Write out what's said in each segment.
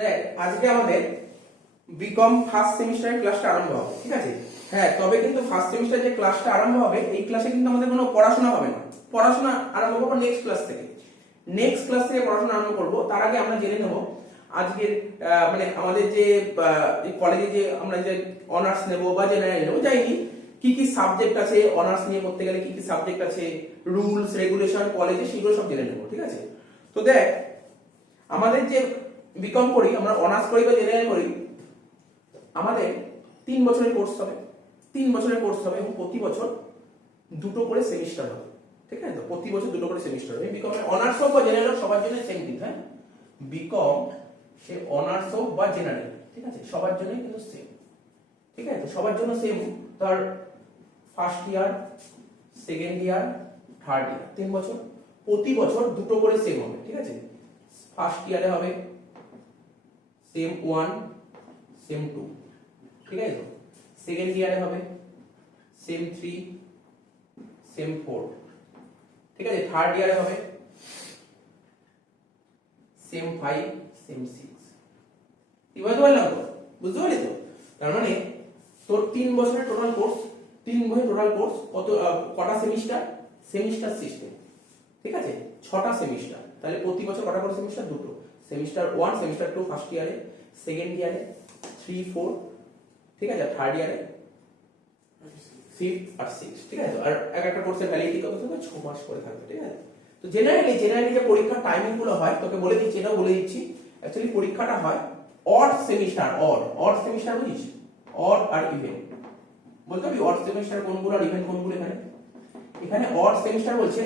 দেখ আজকে আমাদের বিকম ফার্স্ট সেমিস্টারের ক্লাসটা আরম্ভ হবে, ঠিক আছে? হ্যাঁ, তবে কিন্তু ফার্স্ট সেমিস্টার যে ক্লাসটা আরম্ভ হবে এই ক্লাসে কিন্তু আমাদের কোনো পড়াশোনা হবে না। পড়াশোনা আরম্ভ করবো নেক্সট ক্লাস থেকে। নেক্সট ক্লাস থেকে পড়াশোনা আরম্ভ করব। তার আগে আমরা জেনে নেব আজকের মানে আমাদের যে কলেজে যে আমরা যে অনার্স নেব বা জেনারেল নেব যাইনি, কি কি সাবজেক্ট আছে, অনার্স নিয়ে পড়তে গেলে কি কি সাবজেক্ট আছে, রুলস রেগুলেশন কলেজে, সেগুলো সব জেনে নেব, ঠিক আছে? তো দেখ আমাদের যে বিকম করি, আমরা অনার্স করি বা জেনারেল করি, আমাদের 3 বছরের কোর্স হবে। 3 বছরের কোর্স হবে এবং প্রতি বছর দুটো করে সেমিস্টার হবে, ঠিক আছে? তো প্রতি বছর দুটো করে সেমিস্টার হবে। বিকম অনার্স হোক বা জেনারেল হোক সবার জন্য সেম থিং। হ্যাঁ, বিকম সে অনার্স হোক বা জেনারেল, ঠিক আছে, সবার জন্য কিন্তু সেম, ঠিক আছে? তো সবার জন্য সেম। তার first year, second year, third year, 3 বছর, প্রতি বছর দুটো করে সেম হবে, ঠিক আছে? ফার্স্ট ইয়ারে হবে সেম 1 সেম 2, ঠিক আছে? সেকেন্ড ইয়ারে হবে সেম 3 সেম 4, ঠিক আছে? থার্ড ইয়ারে হবে সেম 5 সেম 6। কি বুঝতে পারলাম তো? বুঝতে পারলি তো? তার মানে তোর 3 বছরের টোটাল কোর্স, 3 বছরের টোটাল কোর্স কটা সেমিস্টার? সেমিস্টার সিস্টেম, ঠিক আছে? 6টা সেমিস্টার। তাহলে প্রতি বছর কটা করে সেমিস্টার? দুটো। সেমিস্টার 1 সেমিস্টার 2 ফার্স্ট ইয়ারে, সেকেন্ড ইয়ারে 3 4, ঠিক আছে? থার্ড ইয়ারে 5 আর 6, ঠিক আছে? আর এক একটা কোর্সের ভ্যালিডিটি কত থাকবে? 6 মাস করে থাকবে, ঠিক আছে? তো জেনারেলি যে পরীক্ষার টাইমিং গুলো হয় তোকে বলে দিচ্ছি, এটাও বলে দিচ্ছি। অ্যাকচুয়ালি পরীক্ষাটা হয় অড সেমিস্টার, অড সেমিস্টার বুঝিস? অড আর ইভেন বলতে হবে। অড সেমিস্টার কোনগুলো আর ইভেন কোনগুলো? এখানে অড সেমিস্টার বলছে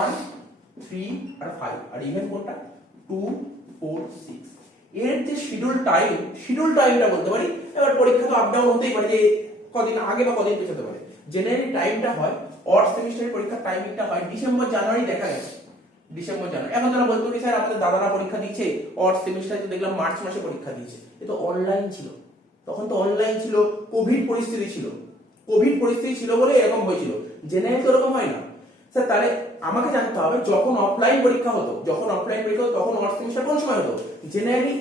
1 3 আর 5, আর ইভেন কোনটা? 2 4 6। এর যে শিডিউল টাইমটা বলতে পারি। এবার পরীক্ষা তো আপ ডাউন হতেই পারে, যে কদিন আগে বা কদিন পিছাতে পারে। জেনারেলি টাইমটা হয়, অড সেমিস্টারের পরীক্ষার টাইমিংটা হয় ডিসেম্বর জানুয়ারি, দেখা গেছে ডিসেম্বর জানুয়ারি। এখন তারা বলতে পারি স্যার আমাদের দাদারা পরীক্ষা দিয়েছে অড সেমিস্টারে, তো দেখলাম মার্চ মাসে পরীক্ষা দিয়েছে। এ তো অনলাইন ছিল, তখন তো অনলাইন ছিল, কোভিড পরিস্থিতি ছিল বলে এরকম হয়েছিল। জেনারেল তো এরকম হয় না স্যার। তাহলে আমাকে জানতে হবে যখন অফলাইন পরীক্ষা হতো তখন অড সেমিস্টার কোন সময় হতো? জেনারেলি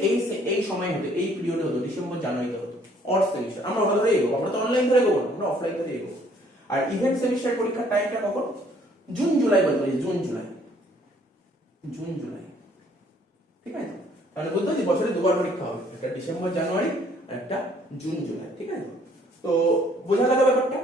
এই সময় হতো, এই পিরিয়ডে হতো, ডিসেম্বর জানুয়ারিতে হতো অড সেমিস্টার। আমরা ওটা ধরে এগোবো, আমরা তো অনলাইন ধরে এগোবো, আমরা অফলাইন ধরে এগোবো। আর ইভেন্ট সেমিস্টার পরীক্ষার টাইমটা কখন? জুন জুলাই বলতে পারি, জুন জুলাই, ঠিক আছে? তাহলে বলতে পারি বছরে দুবার পরীক্ষা হবে, একটা ডিসেম্বর জানুয়ারি আর একটা জুন জুলাই, ঠিক আছে? তো বোঝা গেল ব্যাপারটা।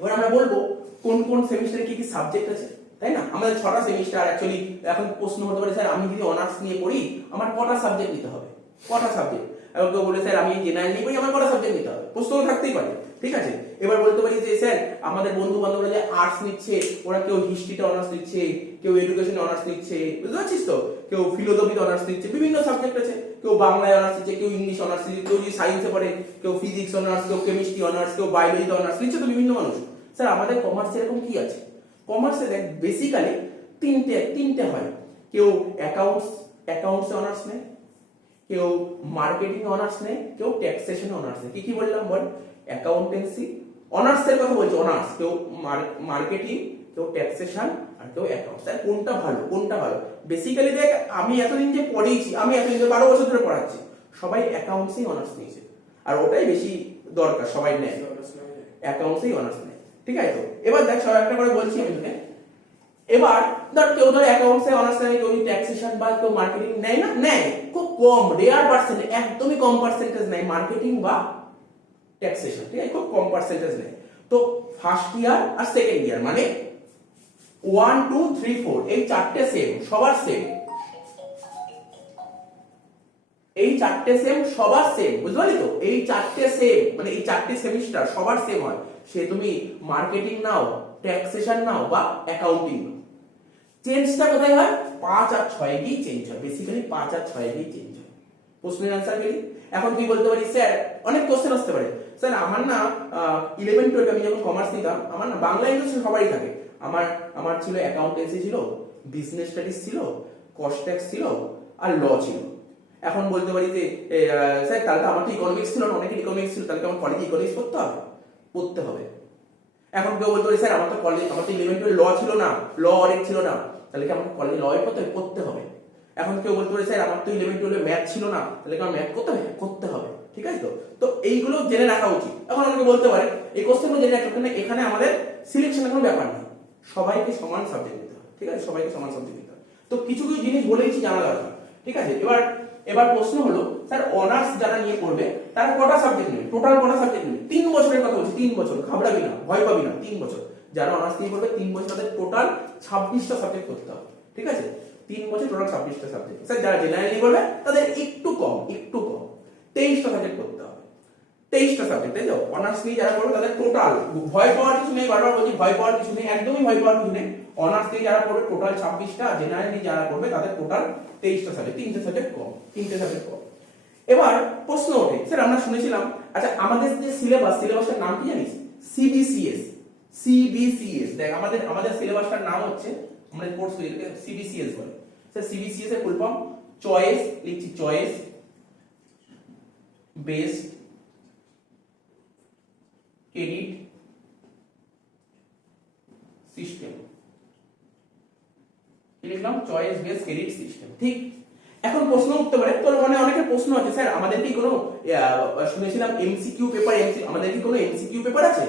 এবার আমরা বলবো কোন কোন সেমিস্টারে কি কি সাবজেক্ট আছে, তাই না? আমাদের 6টা সেমিস্টার। অ্যাকচুয়ালি এখন প্রশ্ন হতে পারে স্যার আমি যদি অনার্স নিয়ে পড়ি আমার কটা সাবজেক্ট নিতে হবে? কটা সাবজেক্ট? এবার কেউ বলে স্যার আমি জেনারেল নিয়ে পড়ি আমার কটা সাবজেক্ট নিতে হবে? প্রশ্ন থাকতেই পারে, ঠিক আছে? এবার বলতে পারি যে স্যার আমাদের বন্ধু বান্ধবরা যে আর্টস নিচ্ছে ওরা কেউ হিস্ট্রিতে অনার্স নিচ্ছে, কেউ এডুকেশনে অনার্স নিচ্ছে, বুঝতে পারছিস তো? কেউ ফিলোসফিতে অনার্স নিচ্ছে, বিভিন্ন সাবজেক্ট আছে। কেউ বাংলায় অনার্স নিচ্ছে, কেউ ইংলিশ অনার্স নিচ্ছে, কেউ যদি সায়েন্সে পড়ে কেউ ফিজিক্স অনার্স, কেউ কেমিস্ট্রি অনার্স, কেউ বায়োলজিতে অনার্স নিচ্ছে, তো বিভিন্ন মানুষ। স্যার আমাদের কমার্সে এরকম কি আছে? কমার্সে দেখ বেসিক্যালি তিনটে হয়। কেউ অ্যাকাউন্টসে অনার্স নেয়, কেউ মার্কেটিং অনার্স নেয়, কেউ ট্যাক্সেশনে অনার্স নেয়। কি বললাম বল? অ্যাকাউন্টেন্সি অনার্সের কথা বলছি, অনার্স। কেউ মার্কেটিং, কেউ ট্যাক্সেশন, আর কেউ অ্যাকাউন্টস। তাই কোনটা ভালো? বেসিক্যালি দেখ আমি এতদিন যে পড়িয়েছি, আমি এতদিন 12 বছর ধরে পড়াচ্ছি, সবাই অ্যাকাউন্টসেই অনার্স নিয়েছে, আর ওটাই বেশি দরকার, সবাই নেয় অ্যাকাউন্টসেই অনার্স নেয়, ঠিক আছে? তো এবার দেখ সব একটা করে বলছি আমি তোকে। এবার কেউ অ্যাকাউন্টসে অনার্স নেয়, কেউ ট্যাক্সেশন বা কেউ মার্কেটিং নেয় না, নেয় খুব কম, রেয়ার পার্সেন্ট, একদমই কম পার্সেন্টেজ নেয় মার্কেটিং বা ট্যাক্সেশন, ঠিক আছে? খুব কম পার্সেন্টেজ নেয়। তো ফার্স্ট ইয়ার আর সেকেন্ড ইয়ার মানে 1 2 3 4 এই চারটে সেম, সবার সেম, এই চারটে সেম সবার সেম, বুঝতে পারলি তো? এই চারটে সেম মানে এই চারটে সেমিস্টার সবার সেম হয়। সে তুমি মার্কেটিং নাও, ট্যাক্সেশন নাও বা অ্যাকাউন্টিং নাও। চেঞ্জটা কোথায় হয়? 5 আর 6 গিয়ে চেঞ্জ হয়, বেসিক্যালি 5 আর 6 গিয়ে চেঞ্জ হয়। প্রশ্নের অ্যান্সার গেলি। এখন তুই বলতে পারিস স্যার অনেক কোশ্চেন আসতে পারে, স্যার আমার না 11 12 আমি যখন কমার্স নিতাম আমার না বাংলা ইংলিশ সবারই থাকে, আমার ছিল অ্যাকাউন্টেন্সি ছিল, বিজনেস স্টাডিজ ছিল, কস্ট ট্যাক্স ছিল আর ল ছিল। এখন বলতে পারি যে স্যার তাহলে তো আমার তো ইকোনমিক্স ছিল না, অনেকের ইকোনমিক্স ছিল, তাহলে আমার কলেজে ইকোনমিক্স পড়তে হবে। এখন কেউ বলতে পারি স্যার আমার তো 11 12 ল ছিল না, ল অনেক ছিল না, তাহলে কি আমার কলেজে ল পড়তে হবে? এখন কেউ বলতে পারে স্যার আমার তো 11 12 ম্যাথ ছিল না, তাহলে আমার ম্যাথ করতে হবে, করতে হবে, ঠিক আছে? তো তো এইগুলো জেনে রাখা উচিত। এখন অনেকে বলতে পারে এই কোশ্চেনগুলো জেনে রাখা, কারণ এখানে আমাদের সিলেকশনের কোনো ব্যাপার নেই, সবাইকে সমান সাবজেক্ট দিতে হবে, ঠিক আছে? সবাইকে সমান সাবজেক্ট দিতে হবে। তো কিছু কিছু জিনিস বলেইছি জানা দরকার, ঠিক আছে? এবার প্রশ্ন হলো স্যার অনার্স যারা নিয়ে পড়বে তারা কটা সাবজেক্ট নেবে, টোটাল কটা সাবজেক্ট নেবে? 3 বছরের কথা বলছি, 3 বছর, ঘাবড়াবি না, ভয় পাবি না, 3 বছর। যারা অনার্স নিয়ে পড়বে 3 বছর তাদের টোটাল 26টা সাবজেক্ট করতে হবে, ঠিক আছে? 3 বছর টোটাল 26টা সাবজেক্ট। স্যার যারা জেনারেল নিয়ে পড়বে তাদের একটু কম 23টা সাবজেক্ট করতে হবে, 23টা সাবজেক্ট, তাই তো? অনার্স নিয়ে যারা পড়বে তাদের টোটাল, ভয় পাওয়ার কিছু নেই, বারবার বলছি ভয় পাওয়ার কিছু নেই, একদমই ভয় পাওয়ার কিছু নেই। অনার্স নিয়ে যারা পড়বে টোটাল 26টা, জেনারেল নিয়ে যারা পড়বে তাদের টোটাল 23টা সাবজেক্ট, 3টে সাবজেক্ট কম, 3টে সাবজেক্ট কম। এবার প্রশ্ন ওঠে স্যার আমরা শুনেছিলাম, আচ্ছা আমাদের যে সিলেবাসটার নাম কি জানিস? সিবিসিএস। সিবিসিএস, দেখ আমাদের সিলেবাসটার নাম হচ্ছে, আমাদের কোর্স সিবিসিএস বলে। স্যার সিবিসিএস এর ফুল ফর্ম চয়েস, লিখছি চয়েস বেসড ক্রেডিট সিস্টেম, কি লিখলাম? চয়েস বেসড ক্রেডিট সিস্টেম, ঠিক? এখন প্রশ্ন উঠতে পারে, তোর মনে অনেকের প্রশ্ন আছে স্যার আমাদের কি কোনো শুনেছিলাম এমসিকিউ পেপার, আমাদের কি কোনো এমসিকিউ পেপার আছে?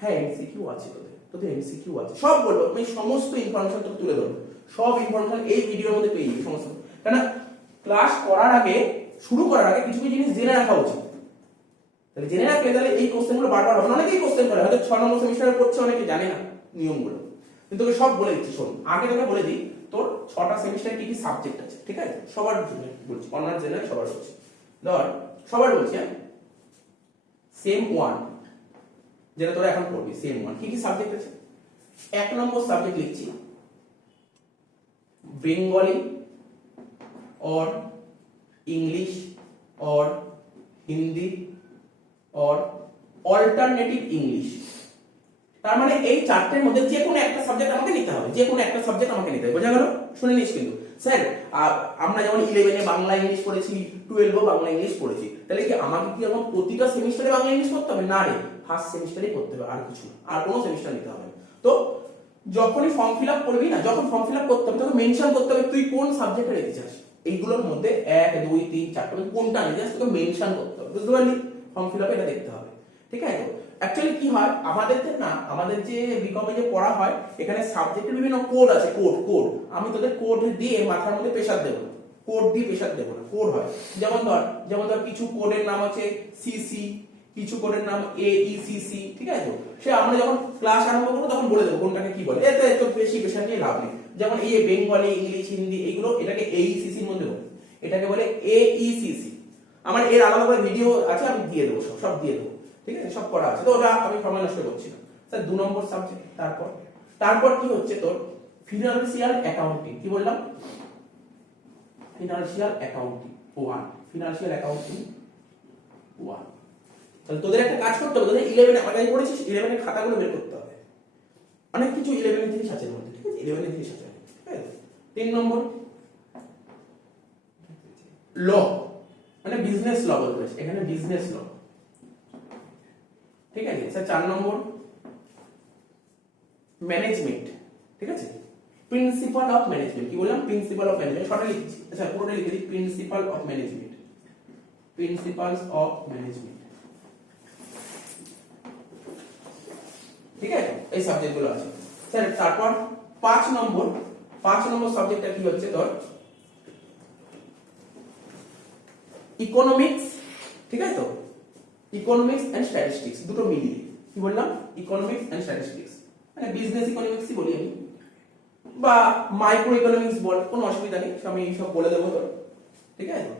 হ্যাঁ এমসিকিউ আছে, তোদের এমসিকিউ আছে, সব বলবো, আমি সমস্ত ইনফরমেশন তোকে তুলে ধরবো, সব ইনফরমেশন এই ভিডিওর মধ্যে পেয়ে যাবি সমস্ত। কারণ ক্লাস করার আগে, শুরু করার আগে কিছু কিছু জিনিস জেনে রাখা উচিত, তাহলে জেনে রাখলে তাহলে এই কোশ্চেনগুলো বারবার হবে। অনেকেই কোশ্চেন করে, হয়তো 6 নম্বর সেমিস্টারে পড়ছে, অনেকে জানে না নিয়মগুলো, কিন্তু তোকে সব বলে দিচ্ছি। শোন, আগে তোকে বলে দিই তোর 6টা সেমিস্টারে কি কি সাবজেক্ট আছে, ঠিক আছে? সবার জন্য বলছি, অনার্স জেনারেল সবার বলছি, ধর সবার বলছি, হ্যাঁ? সেম 1 যেটা তোরা এখন পড়বি, সেম 1 কি কি সাবজেক্ট আছে? 1 নম্বর সাবজেক্ট লিখছি বেঙ্গলি और इंग्लिश और हिंदी और অল্টারনেটিভ ইংলিশ। তার মানে এই চারটের মধ্যে যে কোনো একটা সাবজেক্ট আমাকে নিতে হবে, যে কোনো একটা সাবজেক্ট আমাকে নিতে হবে, বোঝা গেল? শুনে নিস কিন্তু স্যার আমরা যেমন 11 এ বাংলা ইংলিশ পড়েছি, 12 এ বাংলা ইংলিশ পড়েছি, তাহলে কি আমাকে কি এখন প্রতিটা সেমিস্টারে বাংলা ইংলিশ পড়তে হবে? না রে, ফার্স্ট সেমিস্টারেই পড়তে হবে, আর কিছু না, আর কোনো সেমিস্টার নিতে হবে। তো যখনই ফর্ম ফিল আপ করবি না, যখন ফর্ম ফিল আপ করতে হবে তখন মেনশন করতে হবে তুই কোন সাবজেক্টে রেখে চাস, এইগুলোর মধ্যে 1 2 3 4 কোনটা নিতে চাস তোকে মেনশন করতে হবে, বুঝতে পারলি? ফর্ম ফিল আপে এটা দেখতে হবে, ঠিক আছে? অ্যাকচুয়ালি কি হয় আমাদের যে বিকমে যে পড়া হয়, এখানে সাবজেক্টের বিভিন্ন কোড আছে, কোড আমি তোদের কোড দিয়ে মাথার মধ্যে প্রেসার দেব না, কোড দিয়ে প্রেসার দেব না, কোড হয় যেমন ধর কিছু কোডের নাম আছে সিসি, কিছু কোডের নাম এইসিসি, ঠিক আছে? তো সে আমরা যখন ক্লাস আরম্ভ করব তখন বলে দেব কোনটাকে কি বলে, এতে এত বেশি প্রেসার নিয়ে লাভ নেই। যেমন এই বেঙ্গলি, ইংলিশ, হিন্দি এগুলো এটাকে এইসিসির মধ্যে বলে, এটাকে বলে এইসিসি। আমার এর আলাদা করে ভিডিও আছে, আমি দিয়ে দেবো, সব দিয়ে দেবো, ঠিক আছে? সব করা আছে, তো ওটা আমি সময় নষ্ট করছি না। স্যার 2 নম্বর সাবজেক্ট, তারপর কি হচ্ছে তোর ফিনান্সিয়াল অ্যাকাউন্টিং, কি বললাম? Financial accounting 1, financial accounting 1। তাহলে তোদের একটা কাজ করতে হবে, তোদের 11 আমাদের পড়েছিস, 11 এর খাতাগুলো বের করতে হবে, অনেক কিছু 11 এর জিনিস আছে এর মধ্যে, ঠিক আছে? 11 এর জিনিস আছে, ঠিক আছে? 3 নম্বর ল, মানে বিজনেস ল বলতে পারিস, এখানে বিজনেস ল, ঠিক আছে? স্যার 4 নম্বর ম্যানেজমেন্ট, ঠিক আছে? প্রিন্সিপাল অফ ম্যানেজমেন্ট, কি বললাম? প্রিন্সিপাল অফ ম্যানেজমেন্ট, শর্টে লিখছি, আচ্ছা পুরোটা লিখে দিই, principal of management, principles of management, ঠিক আছে? এই সাবজেক্টগুলো আছে। স্যার তারপর 5 নম্বর সাবজেক্টটা কি হচ্ছে তোর ইকোনমিক্স, ঠিক আছে? তো ইকোনমিক্স এন্ড স্ট্যাটিস্টিক্স দুটো মিলিয়ে, কি বললাম? ইকোনমিক্স এন্ড স্ট্যাটিস্টিক্স, মানে বিজনেস ইকোনমিক্সই বলি আমি, বা মাইক্রো ইকোনমিক্স বল, কোনো অসুবিধা নেই, আমি সব বলে দেবো তোর, ঠিক আছে?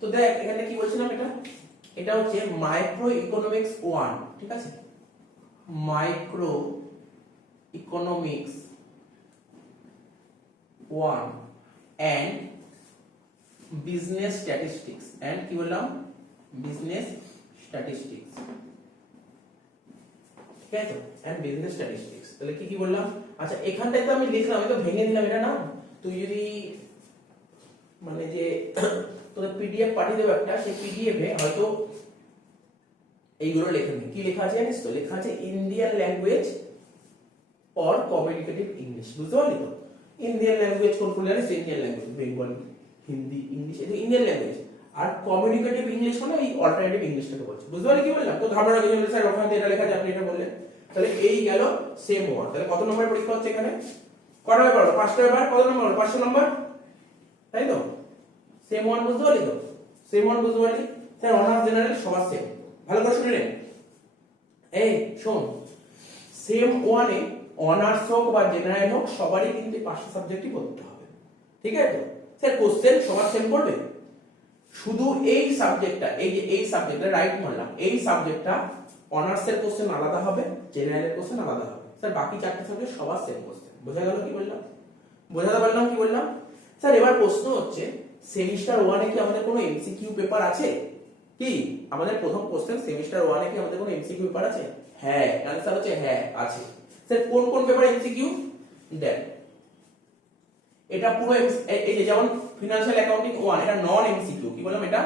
তো দেখ এখানে কি বলছিলাম, এটা হচ্ছে মাইক্রো ইকোনমিক্স 1, ঠিক আছে? Micro economics 1 and business statistics, and কি বললাম? business statistics, ঠিক আছে? and business statistics, তাহলে কি বললাম? আচ্ছা এখানটায় তো আমি লিখলাম, আমি তো ভেঙে দিলাম এটা না, তুই যদি মানে যে তোদের পিডিএফ পাঠিয়ে দেব একটা, সেই পিডিএফ এ হয়তো এইগুলো লেখা নেই, কি লেখা আছে জানিস তো? লেখা আছে ইন্ডিয়ান ল্যাঙ্গুয়েজ और কমিউনিকেটিভ ইংলিশ। বুঝতে পারলি তো? ইন্ডিয়ান ল্যাঙ্গুয়েজ কোনগুলো জানিস? Indian language Bengali, Hindi, English, এটা ইন্ডিয়ান ল্যাঙ্গুয়েজ। আর কমিউনিকেটিভ ইংলিশ মানে এই অল্টারনেটিভ ইংলিশটাকে বলছে। বুঝতে পারলি কি বললাম? তো ধারণা কিছু স্যার ওখানে এটা লেখা আছে, আপনি এটা বললেন। তাহলে এই গেল সেম ওয়ান। তাহলে কত নম্বরের পরীক্ষা হচ্ছে এখানে? কটা ব্যাপার? 5টা ব্যাপার। কত নম্বর? 500 নম্বর, তাই তো? সেম ওয়ান বুঝতে পারলি তো? সেম ওয়ান বুঝতে পারলি? স্যার অনার্স জেনারেল সবার সেম। ভালো করে শুনে নে। এই শোন, সেম ওয়ানে অনার্স হোক বা জেনারেল হোক সবারই কিন্তু 5টা সাবজেক্টই পড়তে হবে। ঠিক আছে তো? স্যার কোশ্চেন সবার সেম করবে, শুধু এই সাবজেক্টটা, এই যে এই সাবজেক্টটা রাইট মানলাম, এই সাবজেক্টটা অনার্সের কোশ্চেন আলাদা হবে, জেনারেলের কোশ্চেন আলাদা হবে। স্যার বাকি 4টা সাবজেক্ট সবার সেম কোশ্চেন। বোঝা গেল কি বললাম? বোঝাতে পারলাম কি বললাম? স্যার এবার প্রশ্ন হচ্ছে সেমিস্টার 1 এ কি আমাদের কোনো এমসিকিউ পেপার আছে? কি আমাদের প্রথম কোশ্চেন, সেমিস্টার 1 এ কি আমাদের কোনো এমসিকিউ পেপার আছে? হ্যাঁ, आंसर হচ্ছে হ্যাঁ আছে। স্যার কোন কোন পেপার এমসিকিউ? দেখ এটা পুরো এই যে যেমন ফিনান্সিয়াল অ্যাকাউন্টিং 1 এটা নন এমসিকিউ। কি বললাম? এটা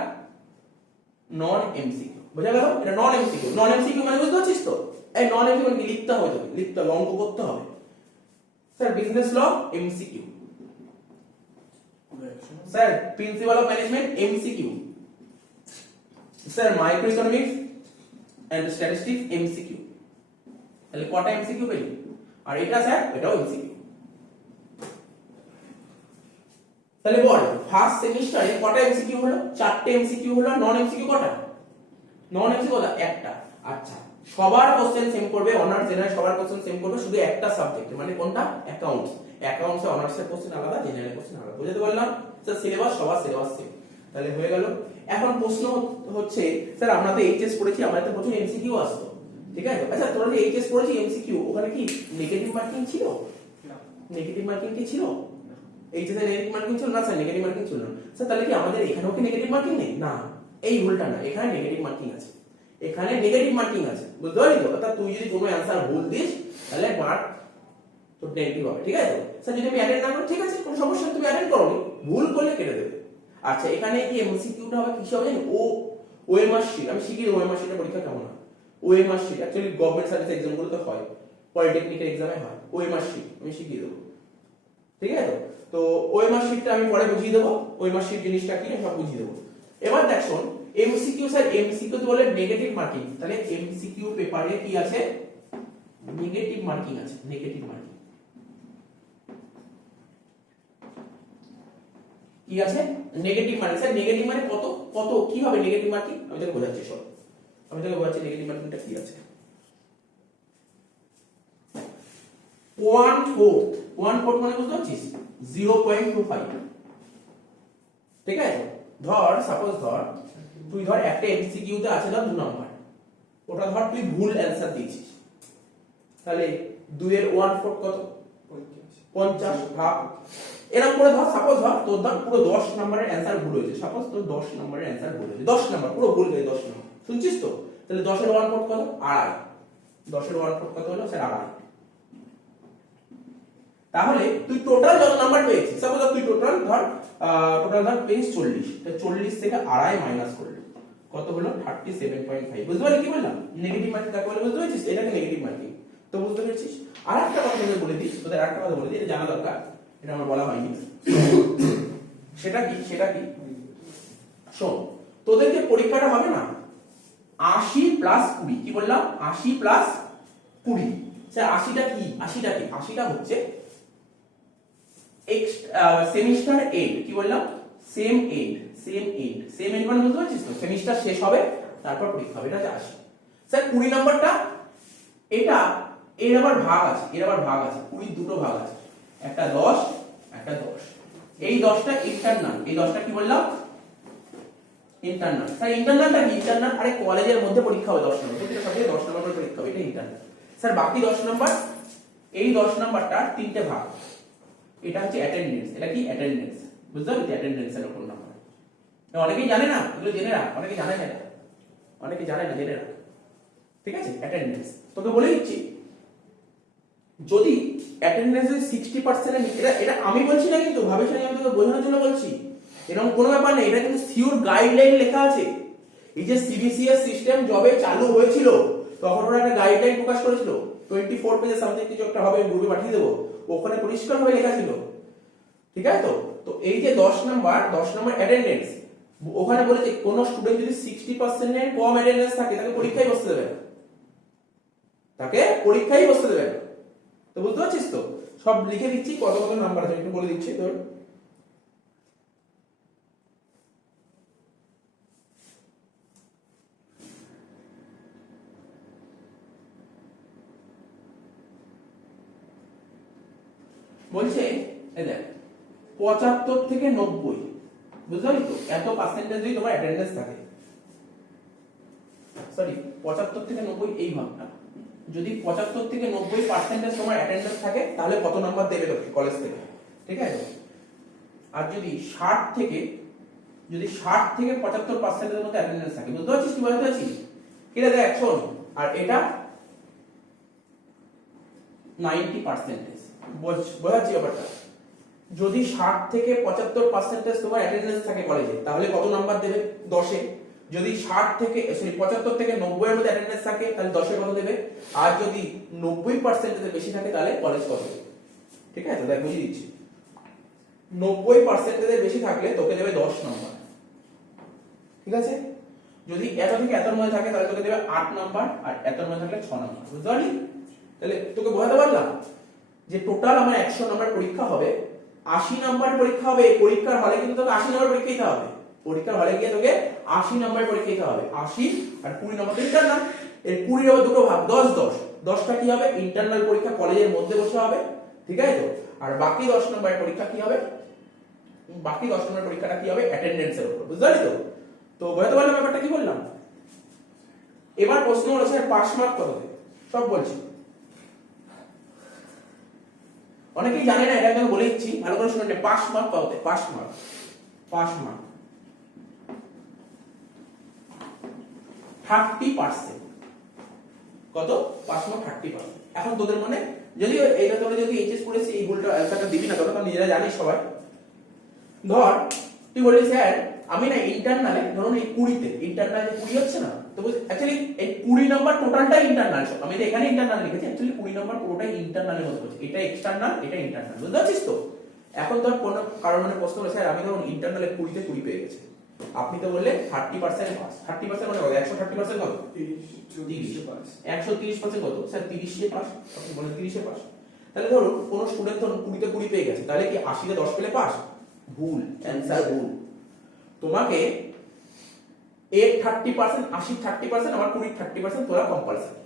নন এমসিকিউ। বোঝা গেল? এটা নন এমসিকিউ। নন এমসিকিউ মানে বুঝতে পারছিস তো? এই নন এমসিকিউ মানে লিখতে হবে, লিখতে হবে, অঙ্ক করতে হবে। Sir business law MCQ. Sir principle of management MCQ. Sir micro economics and statistics MCQ. তাহলে কটা এমসিকিউ পেলি? আর এটা স্যার এটাও এমসিকিউ। তাহলে বল ফার্স্ট সেমিস্টারে কটা এমসিকিউ হলো? 4টে এমসিকিউ হলো। নন এমসিকিউ কটা? নন এমসিকিউ কটা? একটা। আচ্ছা, সবার কোশ্চেন সেম করবে, অনার্স জেনারেল সবার কোশ্চেন সেম করবে, শুধু একটা সাবজেক্ট মানে কোনটা? অ্যাকাউন্টস। অ্যাকাউন্টসে অনার্সের কোশ্চেন আলাদা, জেনারেল কোশ্চেন আলাদা। বুঝতে পারলাম? স্যার সিলেবাস সবার সিলেবাস সেম। তাহলে হয়ে গেল। এখন প্রশ্ন হচ্ছে স্যার আমরা তো এইচএস পড়েছি, আমাদের তো প্রচুর এমসিকিউ আসতো, ঠিক আছে? আচ্ছা তোরা যে এইচএস পড়েছি এমসিকিউ, ওখানে কি নেগেটিভ মার্কিং ছিল? না। নেগেটিভ মার্কিং কি ছিল? এইচএস এর নেগেটিভ মার্কিং ছিল না স্যার? নেগেটিভ মার্কিং ছিল না। স্যার তাহলে কি আমাদের এখানেও কি নেগেটিভ মার্কিং নেই? না, এই ভুলটা না, এখানে নেগেটিভ মার্কিং আছে। এখানে নেগেটিভ মার্কিং আছে। বুঝতে পারলি তো? অর্থাৎ তুই যদি কোনো অ্যানসার ভুল দিস তাহলে মার্ক তো নেগেটিভ হবে। ঠিক আছে? স্যার যদি আমি অ্যাটেন্ড না করি, ঠিক আছে, কোনো সমস্যা নেই, তুমি অ্যাটেন্ড করোনি, ভুল করলে কেটে দেবে। আচ্ছা এখানে কি এমসিকিউটা হবে কিসে হবে? OMR sheet. আমি শিখিয়ে দেবো ওএমআর শিটের পরীক্ষা কেমন হয়। OMR sheet actually government service এক্সামগুলোতে হয়, পলিটেকনিকের এক্সামে হয় ওএমআর শিট, আমি শিখিয়ে দেবো। ঠিক আছে? তো ওএমআর শিটটা আমি পরে বুঝিয়ে দেবো, ওএমআর শিট জিনিসটা কি সব বুঝিয়ে দেবো। এবার দেখ শোন, এমসিকিউ স্যার এমসিকিউ তো বলে নেগেটিভ মার্কিং, তাহলে এমসিকিউ পেপারে কি আছে? নেগেটিভ মার্কিং আছে। নেগেটিভ মার্কিং কি আছে? Negative marking. স্যার নেগেটিভ মানে কত কত কিভাবে নেগেটিভ মার্কিং? আমি তোকে বোঝাচ্ছি, শোন আমি তোকে বোঝাচ্ছি নেগেটিভ মার্কিংটা কি আছে। 1/4 মানে বুঝতে পারছিস? 0.25। ঠিক আছে? ধর সাপোজ ধর তুই ধর একটা এমসিকিউ তে আছে ধর 2 নাম্বার, ওটা ধর তুই ভুল অ্যানসার দিয়েছিস, তাহলে 2 এর 1/4 কত? 50 ভাগ এরকম করে ধর। সাপোজ ধর তোর ধর পুরো 10 নম্বরের অ্যানসার ভুল হয়েছে, সাপোজ তোর 10 নম্বরের অ্যানসার ভুল হয়েছে, 10 নাম্বার পুরো ভুল হয়েছে 10 নম্বর, শুনছিস তো? তাহলে 10 এর 1/4 কত? 2.5। 10 এর 1/4 কত হলো স্যার? 2.5। তাহলে তুই টোটাল যত নাম্বার পেয়েছিস, সাপোজ তুই টোটাল ধর পেয়েছিস 40, তাহলে 40 থেকে 2.5 মাইনাস করলি কত হলো? 37.5। বুঝতে পারলি কি বললাম? নেগেটিভ মার্কিং কাকে বলে বুঝতে পেরেছিস? এটাকে নেগেটিভ মার্কিং। তো বুঝতে পেরেছিস? আরেকটা কথা তোদের বলে দিই, তোদের আরেকটা কথা বলে দিই, এটা জানা দরকার, এটা আমার বলা হয়নি। সেটা কি? সেটা কি? শোন, তোদের যে পরীক্ষাটা হবে না 80 প্লাস 20, কি বললাম? 80 প্লাস 20। স্যার 80টা কি? 80টা কি? 80টা হচ্ছে সেমিস্টার এন্ড। কি বললাম? Sem end. Sem end. Sem end মানে বুঝতে পারছিস তো? সেমিস্টার শেষ হবে তারপর পরীক্ষা হবে, এটা হচ্ছে 80। স্যার 20 নাম্বারটা এটা এর আবার ভাগ আছে, এর আবার ভাগ আছে, 20 দুটো ভাগ আছে, একটা 10 একটা 10। এই 10টা ইন্টারনাল, এই 10টা কি বললাম? ইন্টারনাল। স্যার ইন্টারনালটা কি? ইন্টারনাল আরে কলেজের মধ্যে পরীক্ষা হবে 10 নম্বর, প্রত্যেকটা সাবজেক্টে 10 নম্বর করে পরীক্ষা হবে, এটা ইন্টারনাল। স্যার বাকি 10 নাম্বার, এই 10 নাম্বারটা 3টে ভাগ, এটা হচ্ছে অ্যাটেন্ডেন্স। এটা কি? অ্যাটেন্ডেন্স। বুঝতে পারলি? অ্যাটেন্ডেন্স এর উপর নাম্বার। অনেকেই জানে না, এগুলো জেনে রাখ, অনেকে জানে না, অনেকে জানে না, জেনে রাখ। ঠিক আছে? অ্যাটেন্ডেন্স তোকে বলে দিচ্ছি, যদি অ্যাটেন্ডেন্সের 60% এটা আমি বলছি না, কিন্তু ভাবিস না আমি তোকে বোঝানোর জন্য বলছি, এরকম কোনো ব্যাপার নেই, এটা কিন্তু সিওর গাইডলাইন লেখা আছে। এই যে সিবিসিএস সিস্টেম যবে চালু হয়েছিল তখন ওরা একটা গাইডলাইন প্রকাশ করেছিল 24 পেজে সামথিং কিছু একটা হবে, গ্রুপে পাঠিয়ে দেবো, ওখানে পরিষ্কার ভাবে লেখা ছিল, ঠিক আছে? তো তো এই যে 10 নাম্বার অ্যাটেন্ডেন্স, ওখানে বলেছে কোন স্টুডেন্ট যদি 60% এর কম অ্যাটেন্ডেন্স থাকে তাকে পরীক্ষায় বসতে দেবে না, তাকে পরীক্ষায় বসতে দেবে না। তো বুঝতে পারছিস তো? সব লিখে দিচ্ছি কত কত নাম্বার আছে, একটু বলে দিচ্ছি তোর। বলছে এই দেখ 75 থেকে 90, বুঝতে পারলি তো? এত পার্সেন্টেজ যদি তোমার অ্যাটেন্ডেন্স থাকে, সরি 75 থেকে 90 এই ভাগটা, যদি 75 থেকে 90% তোমার অ্যাটেন্ডেন্স থাকে তাহলে কত নাম্বার দেবে তোকে কলেজ থেকে, ঠিক আছে? আর যদি 60 থেকে 75% এর মধ্যে অ্যাটেন্ডেন্স থাকে, বুঝতে পারছিস কি বলতে চাচ্ছি? কিরে দেখ শোন, আর এটা 90%, বোঝাচ্ছি ব্যাপারটা। যদি 60 থেকে 75% তোমার অ্যাটেন্ডেন্স থাকে কলেজে তাহলে কত নাম্বার দেবে 10 এ? যদি 75 থেকে 90 এর মধ্যে অ্যাটেন্ডেন্স থাকে তাহলে 10 এ কত দেবে? আর যদি 90% এর বেশি থাকে তাহলে কলেজ কত দেবে? ঠিক আছে, দেখ বুঝিয়ে দিচ্ছি। 90% এর বেশি থাকলে তোকে দেবে 10 নাম্বার, ঠিক আছে? যদি এত থেকে এতর মধ্যে থাকে তাহলে তোকে দেবে 8 নাম্বার, আর এতর মধ্যে থাকলে 6 নাম্বার, বুঝতে পারলি? তাহলে তোকে বোঝাতে পারলাম যে টোটাল আমার 100 নাম্বার পরীক্ষা হবে, 80 নাম্বার পরীক্ষা হবে পরীক্ষার হলে, কিন্তু তোকে 80 নাম্বার পরীক্ষা দিতে হবে, পরীক্ষার হলে গিয়ে তোকে 80 নাম্বার পরীক্ষা দিতে হবে। 80 আর 20 নাম্বার ইন্টারনাল, এর 20 হবে দুটো ভাগ, 10 10, 10টা কি হবে? ইন্টারনাল পরীক্ষা কলেজের মধ্যে বসে হবে, ঠিক আছে তো? আর বাকি 10 নাম্বারের পরীক্ষা কি হবে? বাকি 10 নাম্বার পরীক্ষাটা কি হবে? অ্যাটেন্ডেন্সের উপর, বুঝতে পারলি তো? তো বোঝাতে পারলাম ব্যাপারটা কি বললাম? এবার প্রশ্ন হলো স্যার পাস মার্ক কত দেবে? সব বলছি, অনেকেই জানে না, এটা আমি বলে দিচ্ছি, ভালো করে শুনে নে। পাস মার্ক কত? Pass mark 30%। কত? Pass mark 30%। এখন তোদের মনে যদি এইটা তোরা যদি এইচএস করেছিস এই ভুলটা অ্যান্সারটা দিবি না, তোরা তো নিজেরা জানিস সবাই। ধর তুই বললি স্যার আমি না ইন্টারনালে, ধরুন এই 20 তে ইন্টারনাল যে 20 হচ্ছে না, তো অ্যাকচুয়ালি এই 20 নাম্বার টোটালটাই ইন্টারনাল, আমি তো এখানে ইন্টারনাল লিখেছি, অ্যাকচুয়ালি 20 নাম্বার পুরোটাই ইন্টারনালের মধ্যে পড়ছে, এটা এক্সটারনাল এটা ইন্টারনাল, বুঝতে পারছিস তো? এখন তোর কোন কারণ মানে প্রশ্ন হলো স্যার আমি ধরুন ইন্টারনালে 20 তে 20 পেয়ে গেছি, আপনি তো বললে 30% পাস, 30% মানে কত? 130% কত? 30 পাস। 130% কত? স্যার 30 এ পাস, আপনি বলেন 30 এ পাস। তাহলে ধরুন কোন স্টুডেন্ট ধরুন 20 তে 20 পেয়ে গেছে, তাহলে কি 80 তে 10 পেলে পাস? ভুল, অ্যানসার ভুল। তোমাকে এর 30%, 80 30%, আমার 20 30% তোরা কম্পালসারি,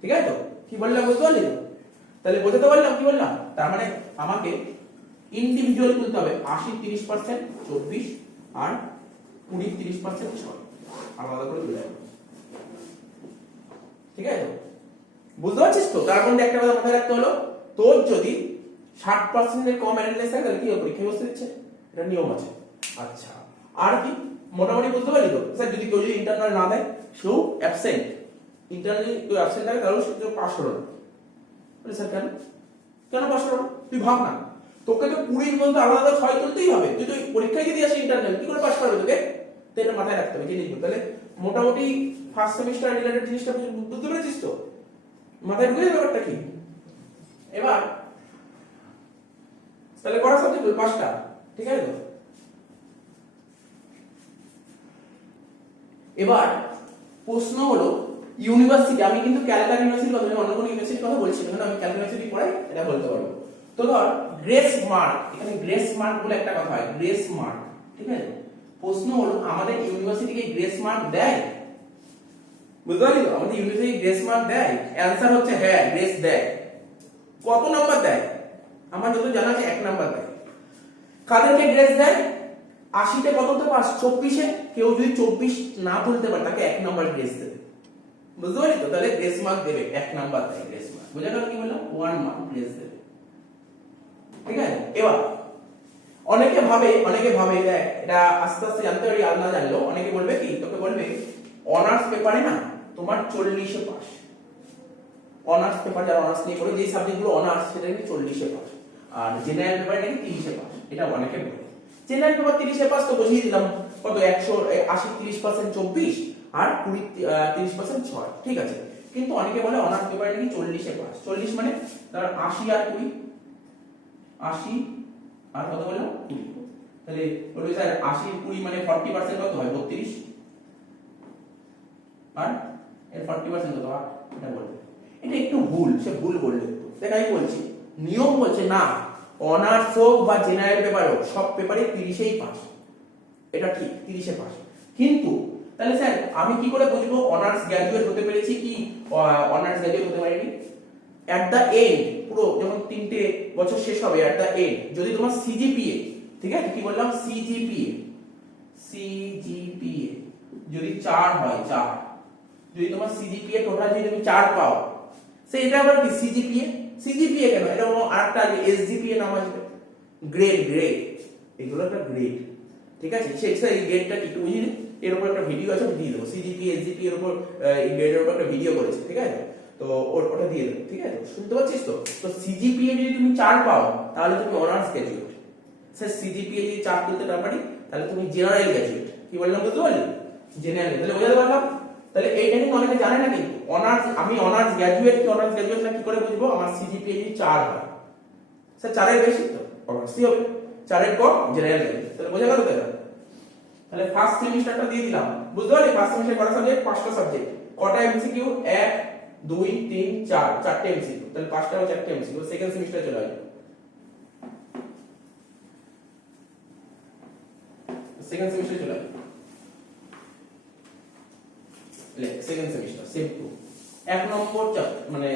ঠিক আছে তো? কি বললাম বুঝতে পারলি? তাহলে বোঝাতে পারলাম কি বললাম? তার মানে আমাকে ইন্ডিভিজুয়ালি তুলতে হবে 80 30% 24 আর 20 30% 6, আলাদা করে তুলে দেব, ঠিক আছে? বুঝতে পারছিস তো? তার মধ্যে একটা কথা মাথায় রাখতে হলো, তোর যদি 60% এর কম অ্যাটেন্ডেন্স থাকে তাহলে কি পরীক্ষা বসতে দিচ্ছে, এটা নিয়ম আছে। আচ্ছা আর কি মোটামুটি বুঝতে পারলি তো? স্যার যদি কেউ ইন্টারনাল না দেয়, সেও অ্যাবসেন্ট, ইন্টারনাল যদি কেউ অ্যাবসেন্ট থাকে তাহলে সে পাস হলো না। বলে স্যার কেন কেন পাস হলো না? তুই ভাব না, তোকে তো 20 মধ্যে আলাদা 6 তুলতেই হবে, তুই তো পরীক্ষায় যদি আসে ইন্টারনাল কি করে পাস করবে তোকে? তো এটা মাথায় রাখতে হবে জিনিসগুলো। তাহলে মোটামুটি ফার্স্ট সেমিস্টার রিলেটেড জিনিসটা বুঝতে পেরেছিস তো? মাথায় ঢুকে যাবে ব্যাপারটা কি? এবার তাহলে করা সাবজেক্ট 5টা, ঠিক আছে তো? এবার প্রশ্ন হলো ইউনিভার্সিটি, আমি কিন্তু ক্যালকাটা ইউনিভার্সিটির কথা, অন্য কোনো ইউনিভার্সিটির কথা বলছি না, আমি ক্যালকাটা ইউনিভার্সিটি পড়াই, এটা বলতে পারবো। তো ধর গ্রেস মার্ক, এখানে গ্রেস মার্ক বলে একটা কথা হয়, গ্রেস মার্ক, ঠিক আছে? প্রশ্ন হলো আমাদের ইউনিভার্সিটিকে গ্রেস মার্ক দেয়? বুঝতে পারলি তো? আমাদের ইউনিভার্সিটি গ্রেস মার্ক দেয়? অ্যানসার হচ্ছে হ্যাঁ, গ্রেস দেয়। কত নাম্বার দেয়? আমার যত জানা আছে 1 নাম্বার দেয়। কাদেরকে গ্রেস দেয়? 80 তে কততে পাস? 24 এ কেউ যদি 24 না তুলতে পারে তাকে 1 নাম্বার গ্রেস দেবে, বুঝতে পারলি তো? তাহলে গ্রেস মার্ক দেবে 1 নাম্বার দেয় গ্রেস মার্ক, বুঝা গেল কি বললাম? 1 মার্ক গ্রেস দেবে, ঠিক আছে? এবার অনেকে ভাবে দেখ এটা আস্তে আস্তে জানতে পারি, আর না জানলেও অনেকে বলবে কি, তোকে বলবে অনার্স পেপারে না তোমার 40 এ পাস, অনার্স পেপার যারা অনার্স নিয়ে পড়ে যে সাবজেক্টগুলো অনার্স সেটা নাকি 40 এ পাস, আর জেনারেল পেপার নাকি 30 এ পাস, এটা অনেকে বলে। জেনারেল পেপার 30 এ পাস তো বুঝিয়ে দিলাম, কত 180 30% 24 আর 20 30% 6, ঠিক আছে? কিন্তু অনেকে বলে অনার্স পেপারে নাকি 40-এ পাস। 40 মানে ধর 80 আর 20, 80 আর কত বললাম 20, তাহলে বলবে স্যার 80 20 মানে 40% কত হয় 32, আর এর 40% কত হয় এটা বলবে। এটা একটু ভুল, সে ভুল বললে একটু দেখ, আমি বলছি নিয়ম বলছে না অনার্স হোক বা জেনারেল পেপার হোক সব পেপারে 30-এই পাস, এটা ঠিক 30-এ পাস। কিন্তু তাহলে স্যার আমি কি করে বুঝবো অনার্স গ্র্যাজুয়েট হতে পেরেছি কি অনার্স গ্র্যাজুয়েট হতে পারিনি? এট দা এন্ড, পুরো যখন 3টে বছর শেষ হবে, এট দা এন্ড যদি তোমার সিজিপিএ, ঠিক আছে কি বললাম সিজিপিএ যদি 4 হয়, 4 যদি তোমার সিজিপিএ টোটাল যদি তুমি 4 পাও, সে এটা আবার কি সিজিপিএ কেন, এটা আরেকটা এসজিপিএ নাম আসবে, গ্রেড এগুলো একটা গ্রেড, ঠিক আছে। সেই গ্রেডটা কি একটু বুঝিয়ে, এর উপর একটা ভিডিও আছে, দিয়ে দেবো সিজিপিএ এসজিপিএ এর উপর, এই গ্রেডের উপর একটা ভিডিও করেছে, ঠিক আছে, তো ওটা দিয়ে দেবো, ঠিক আছে, শুনতে পাচ্ছিস তো। তো সিজিপিএ যদি তুমি 4 পাও তাহলে তুমি অনার্স গ্র্যাজুয়েট, স্যার সিজিপিএ যদি 4 তুলতে না পারি তাহলে তুমি জেনারেল গ্র্যাজুয়েট। কি বললাম বুঝতে পারলি? জেনারেল, তাহলে বোঝাতে পারলাম। তাহলে এইটা কিন্তু অনেকে জানে না, কিন্তু অনার্স, আমি অনার্স গ্র্যাজুয়েট কি অনার্স গ্র্যাজুয়েট না কি করে বুঝবো? আমার সিজিপিএ যদি 4 হয়, স্যার 4 এর বেশি তো অনার্সই হবে, 4 এর কম জেনারেল গ্র্যাজুয়েট, তাহলে বোঝা গেল তো? তাহলে ফার্স্ট সেমিস্টারটা দিয়ে দিলাম, বুঝতে পারলি? ফার্স্ট সেমিস্টার কটা সাবজেক্ট? 5টা সাবজেক্ট। কটা এমসিকিউ? 1 2 3 4, 4টে এমসিকিউ, তাহলে 5টা আর 4টে এমসিকিউ। সেকেন্ড সেমিস্টার চলে আসবে, সেকেন্ড সেমিস্টার চলে আসবে, সেকেন্ড সেমিস্টার সেম টু 1 নম্বর মানে,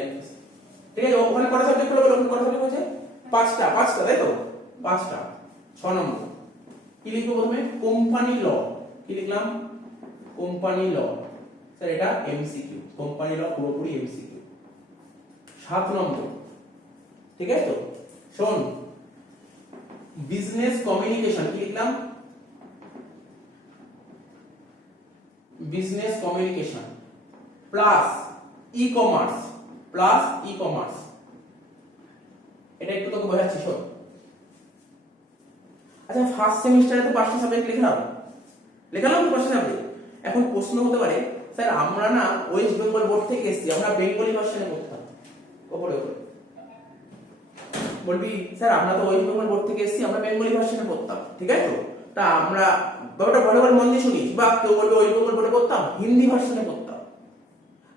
ঠিক আছে। ওখানে কটা সাবজেক্ট হলো? ওখানে কটা সাবজেক্ট আছে? 5টা, তাই তো 5টা। 6 নম্বর কি লিখবো প্রথমে? Company law. কি লিখলাম? কোম্পানি ল, স্যার এটা এমসিকিউ, কোম্পানি ল পুরোপুরি এমসিকিউ। 7 নম্বর, ঠিক আছে তো, শোন, বিজনেস কমিউনিকেশন। কি লিখলাম? Business communication plus e commerce, এটা একটু তোকে বোঝাচ্ছি, শোন। আচ্ছা, ফার্স্ট সেমিস্টারে তো 5টা সাবজেক্ট লিখলাম তো 5টা সাবজেক্ট। এখন প্রশ্ন হতে পারে, স্যার আমরা না ওয়েস্ট বেঙ্গল বোর্ড থেকে এসেছি, আমরা বেঙ্গলি ভার্সনে পড়তাম, উপরে বলবি স্যার আমরা তো ওয়েস্ট বেঙ্গল বোর্ড থেকে এসেছি, আমরা বেঙ্গলি ভার্সনে পড়তাম, ঠিক আছে তো। তা আমরা ব্যাপারটা ভালো করে মন দিয়ে শুনিস, বা কেউ বলবে ওয়েস্ট বেঙ্গল বোর্ডে পড়তাম, হিন্দি ভার্সনে পড়তাম,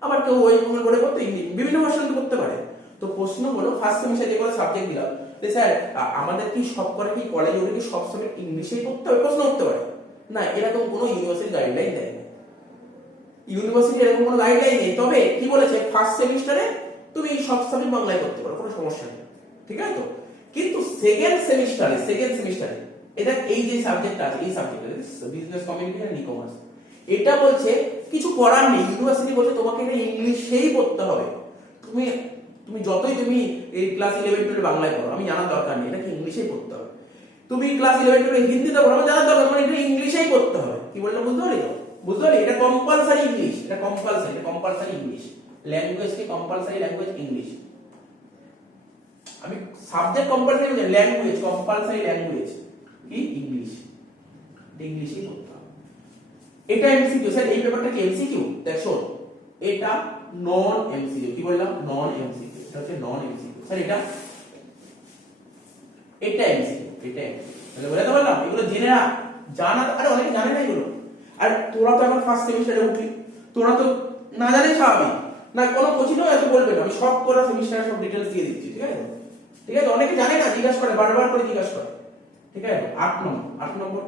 আবার কেউ ওয়েস্ট বেঙ্গল বোর্ডে পড়তো ইংলিশ, বিভিন্ন ভার্সনে পড়তে পারে। তো প্রশ্ন হলো ফার্স্ট সেমিস্টারে যে কোনো সাবজেক্ট দিলাম, স্যার আমাদের কি সব করে কি কলেজে উঠে কি সব সাবজেক্ট ইংলিশেই পড়তে হবে? প্রশ্ন উঠতে পারে। না, এরকম কোনো ইউনিভার্সিটি গাইডলাইন দেয় না, ইউনিভার্সিটি এরকম কোনো গাইডলাইন নেই। তবে কি বলেছে, ফার্স্ট সেমিস্টারে তুমি সব সাবজেক্ট বাংলায় করতে পারো, কোনো সমস্যা নেই, ঠিক আছে তো। কিন্তু সেকেন্ড সেমিস্টারে এটা এই যে সাবজেক্ট আছে, এই সাবজেক্টে বিজনেস কমিউনিকেশন ই কমার্স, এটা বলছে কিছু করার নেই, ইউনিভার্সিটি বলছে তোমাকে এটা ইংলিশেই পড়তে হবে। তুমি যতই তুমি এই ক্লাস 11 12 বাংলায় পড়ো, আমি জানার দরকার নেই, এটা কি ইংলিশেই পড়তে হবে। তুমি ক্লাস 11 12 হিন্দিতে পড়ো, আমার জানার দরকার নেই, এটা ইংলিশেই পড়তে হবে। কি বললাম বুঝতে পারলি তো? এটা কম্পালসারি ইংলিশ, এটা কম্পালসারি ইংলিশ, ল্যাঙ্গুয়েজ কি কম্পালসারি ল্যাঙ্গুয়েজ ইংলিশ। আমি সাবজেক্ট কম্পালসারি বলছি, ল্যাঙ্গুয়েজ কম্পালসারি ল্যাঙ্গুয়েজ কি ইংলিশ, ইংলিশই পড়তে হবে। এটা এমসিকিউ, স্যার এই পেপারটা কি এমসিকিউ? দেখো এটা নন এমসিকিউ। কি বললাম? নন এমসিকিউ, এটা হচ্ছে নন এমসিকিউ। স্যার এটা এমসিকিউ, তাহলে বলে বললাম এগুলো জেনে জানা, আরে অনেকে জানে না এগুলো। আর তোরা তো এখন ফার্স্ট সেমিস্টারে উঠলি, তোরা তো না জানিস স্বাভাবিক, না কোনো কোচিংও এত বলবে না, আমি সব করা সেমিস্টারে সব ডিটেইলস দিয়ে দিচ্ছি, ঠিক আছে অনেকে জানে না, জিজ্ঞাসা করে, বারবার করে জিজ্ঞাসা করে, ঠিক আছে। 8 নম্বর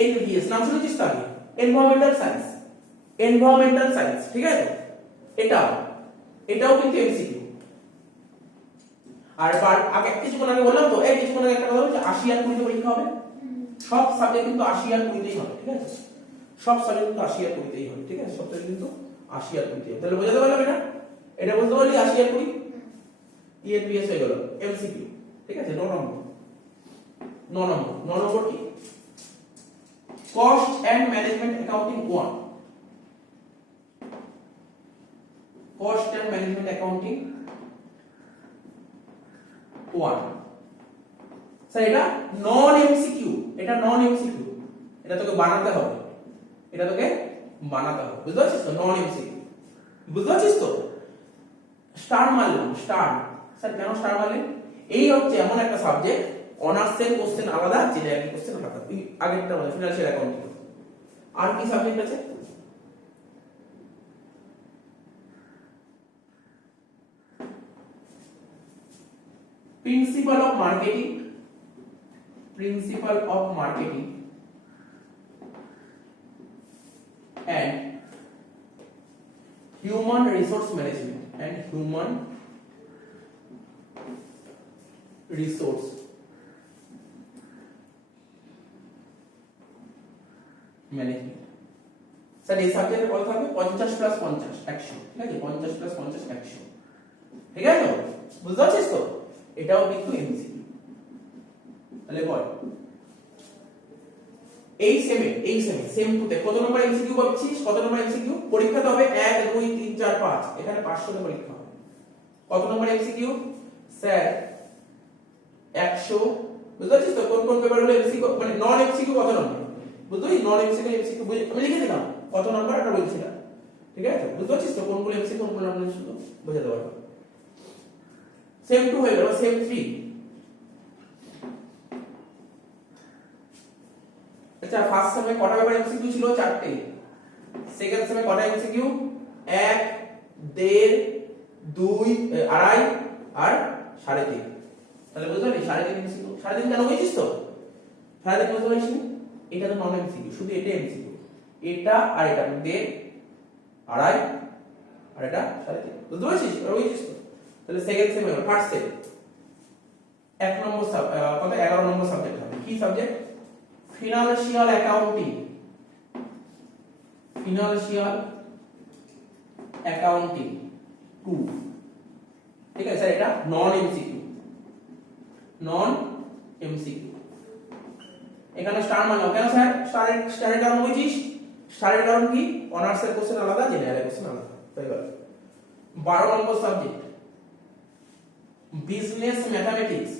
ENVS নাম শুনেছিস তো আগে? এনভায়রনমেন্টাল সায়েন্স, ঠিক আছে। এটাও কিন্তু এমসিকিউ। আর আগে কিছুক্ষণ আগে বললাম তো, কিছুক্ষণ আগে একটা কথা বলছি, 80 আর 20 পরীক্ষা হবে, সব সাবজেক্ট কিন্তু 80 আর 20 হবে, ঠিক আছে। সব সাবজেক্ট কিন্তু 80 আর 20 হবে, ঠিক আছে। সব সাবজেক্ট কিন্তু 80 আর 20 হবে। তাহলে বোঝাতে পারলাম এটা বলতে পারলি 80 আর 20 ENVS হয়ে গেল এমসিকিউ, ঠিক আছে। 9 নম্বর কি? Cost and management accounting 1, cost and management accounting 1। Sir এটা নন এমসিকিউ, এটা তোকে বানাতে হবে, এটা তোকে বানাতে হবে, বুঝতে পারছিস তো? নন এমসিকিউ, বুঝতে পারছিস তো? স্টার মারলাম, স্টার। স্যার কেন স্টার মারলেন? এই হচ্ছে এমন একটা সাবজেক্ট, অনার্সের কোশ্চেন আলাদা, জেনারেল কোশ্চেন আলাদা। তুই আগেরটা মানে ফিনান্সিয়াল অ্যাকাউন্টিং। আর কি সাবজেক্ট আছে? Principal of marketing, principal of marketing and human resource management and human resource management। Sir এই সাবজেক্টের কত থাকবে? 50 প্লাস 50 100, ঠিক আছে? 50 প্লাস 50 100, ঠিক আছে তো? বুঝতে পারছিস তো? এটাও কিন্তু এমসিকিউ। তাহলে বল এই সেম টুতে কত নম্বর এমসিকিউ পাচ্ছিস? কত নম্বর এমসিকিউ? পরীক্ষাতে হবে 1 2 3 4 5, এখানে 500 তে পরীক্ষা হবে। কত নম্বর এমসিকিউ? স্যার 100। বুঝতে পারছিস তো কোন কোন পেপারগুলো এমসিকিউ মানে নন এমসিকিউ কত নম্বর? বুঝলি নন এমসিকিউ এমসিকিউ আমি লিখে দিলাম কত নম্বর এটা বলছিলাম, ঠিক আছে? বুঝতে পারছিস তো কোনগুলো এমসিকিউ কোনগুলো নন এমসিকিউ বোঝাতে পারবো। সেম 2 হয়ে গেল, সেম 3। আচ্ছা ফার্স্ট সেমে কটা পেপার এমসিকিউ ছিল? 4টে। সেকেন্ড সেমে কটা এমসিকিউ? 1 1.5 2 2.5 আর 3.5। তাহলে বুঝতে পারলি 3.5 এমসিকিউ। 3.5 কেন বুঝছিস তো? 3.5 বুঝতে পারছিস? এটা তো নন এমসিকিউ, শুধু এটা এমসিকিউ। এটা আর এটা 1.5 2.5 আর এটা 3.5। বুঝতে পারছিস? বুঝছিস তো? তাহলে সেকেন্ড সেমে ফার্স্ট সেম 1 নম্বর কত 11 নম্বর সাবজেক্ট হবে। কি subject? Financial accounting, financial accounting 2, ঠিক আছে স্যার? এটা নন এমসিকিউ, নন এমসিকিউ। এখানে স্টার মানলাম কেন স্যার? স্টারের কারণ বুঝিস? স্টারের কারণ কি? অনার্সের কোশ্চেন আলাদা, জেনারেল কোশ্চেন আলাদা, হয়ে গেল। 12 নম্বর subject business mathematics,